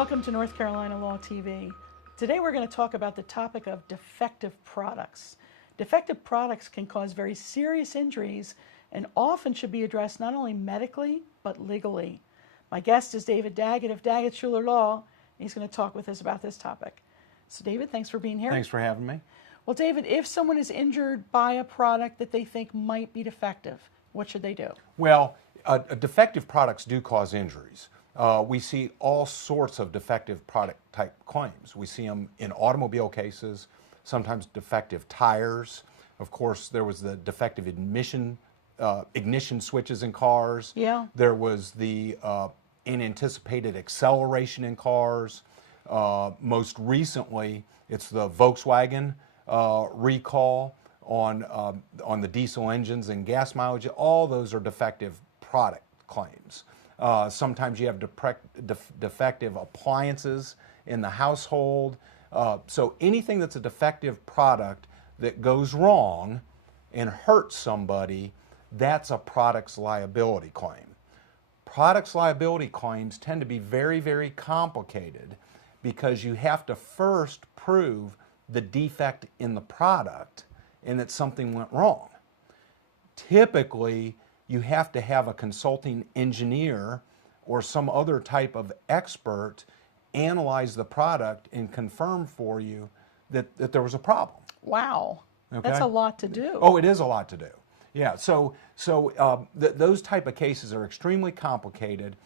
Welcome to North Carolina Law TV. Today we're going to talk about the topic of defective products. Defective products can cause very serious injuries and often should be addressed not only medically, but legally. My guest is David Daggett of Daggett, Shuler Law, and he's going to talk with us about this topic. So David, thanks for being here. Thanks for having me. Well, David, if someone is injured by a product that they think might be defective, what should they do? Well, defective products do cause injuries. We see all sorts of defective product type claims. We see them in automobile cases, sometimes defective tires. Of course, there was the defective ignition switches in cars. Yeah. There was the unanticipated acceleration in cars. Most recently, it's the Volkswagen recall on the diesel engines and gas mileage. All those are defective product claims. Sometimes you have defective appliances in the household. So anything that's a defective product that goes wrong and hurts somebody, that's a products liability claim. Products liability claims tend to be very, very complicated because you have to first prove the defect in the product and that something went wrong. Typically, you have to have a consulting engineer or some other type of expert analyze the product and confirm for you that there was a problem. Wow, Okay? that's a lot to do. Oh, it is a lot to do. Yeah, those type of cases are extremely complicated.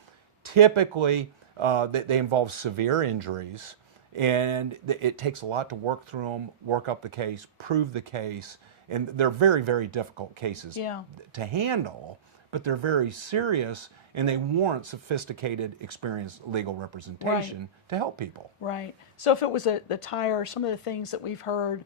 Typically, they involve severe injuries, and it takes a lot to work through them, work up the case, prove the case, and they're very, very difficult cases to handle, but they're very serious, and they warrant sophisticated, experienced legal representation to help people. Right. So if it was the tire, some of the things that we've heard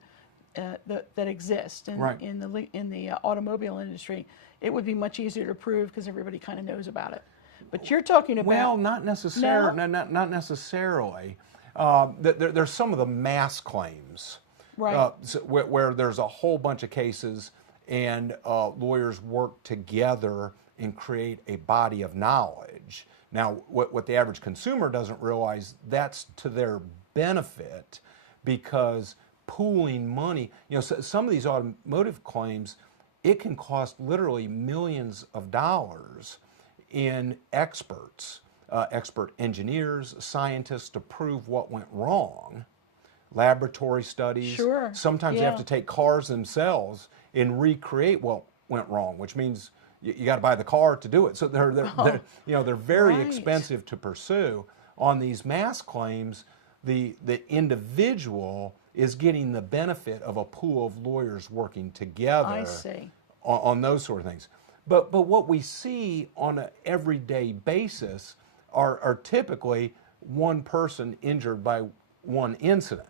that exist in the automobile industry, it would be much easier to prove because everybody kind of knows about it. But you're talking about... Well, not necessarily. No? Not necessarily. There's some of the mass claims, where there's a whole bunch of cases and lawyers work together and create a body of knowledge. Now, what the average consumer doesn't realize, that's to their benefit because pooling money, some of these automotive claims, it can cost literally millions of dollars in experts, expert engineers, scientists to prove what went wrong, laboratory studies. Sure. Sometimes they have to take cars themselves and recreate what went wrong, which means you got to buy the car to do it. So they're very expensive to pursue. On these mass claims, the individual is getting the benefit of a pool of lawyers working together on those sort of things. But what we see on an everyday basis are typically one person injured by one incident.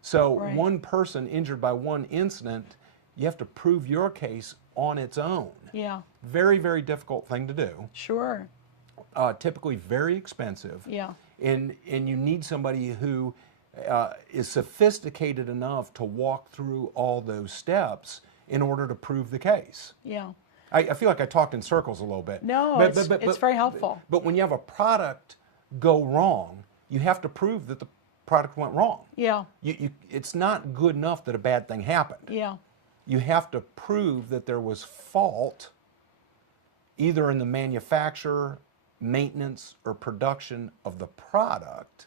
So one person injured by one incident, you have to prove your case on its own. Yeah. Very, very difficult thing to do. Sure. Typically very expensive. Yeah. And you need somebody who is sophisticated enough to walk through all those steps in order to prove the case. Yeah. I feel like I talked in circles a little bit. No, it's very helpful. But when you have a product go wrong, you have to prove that the product went wrong. Yeah. It's not good enough that a bad thing happened. Yeah. You have to prove that there was fault either in the manufacture, maintenance, or production of the product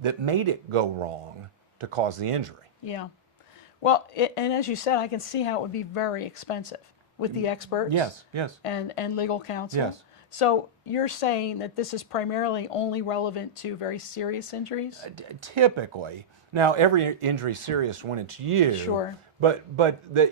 that made it go wrong to cause the injury. Yeah. Well, and as you said, I can see how it would be very expensive with the experts. Yes. And legal counsel. Yes. So you're saying that this is primarily only relevant to very serious injuries? Typically. Now, every injury is serious when it's you. Sure. But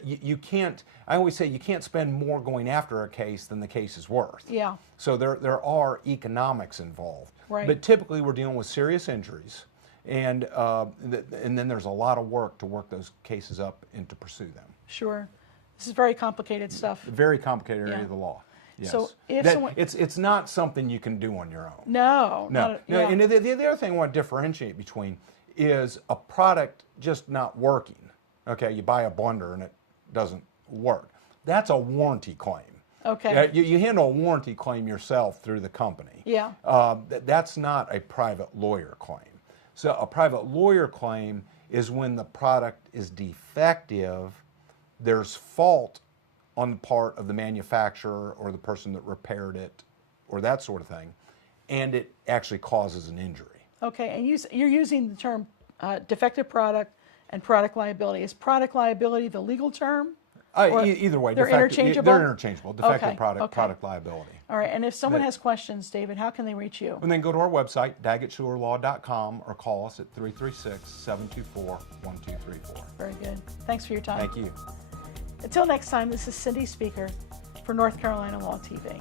you can't, I always say you can't spend more going after a case than the case is worth. Yeah. So there are economics involved. Right. But typically we're dealing with serious injuries, and then there's a lot of work to work those cases up and to pursue them. Sure. This is very complicated stuff. Very complicated area of the law. Yes. So if it's not something you can do on your own. No. And the other thing I want to differentiate between is a product just not working. Okay, you buy a blender and it doesn't work. That's a warranty claim. Okay. Yeah, you handle a warranty claim yourself through the company. Yeah. That's not a private lawyer claim. So a private lawyer claim is when the product is defective, there's fault on the part of the manufacturer or the person that repaired it or that sort of thing, and it actually causes an injury. Okay, and you're using the term defective product and product liability. Is product liability the legal term? Either way. They're interchangeable? They're interchangeable. Defective Okay, product, okay. product liability. All right, and if someone has questions, David, how can they reach you? And then go to our website, daggettshulerlaw.com, or call us at 336-724-1234. Very good. Thanks for your time. Thank you. Until next time, this is Cindy Speaker for North Carolina Law TV.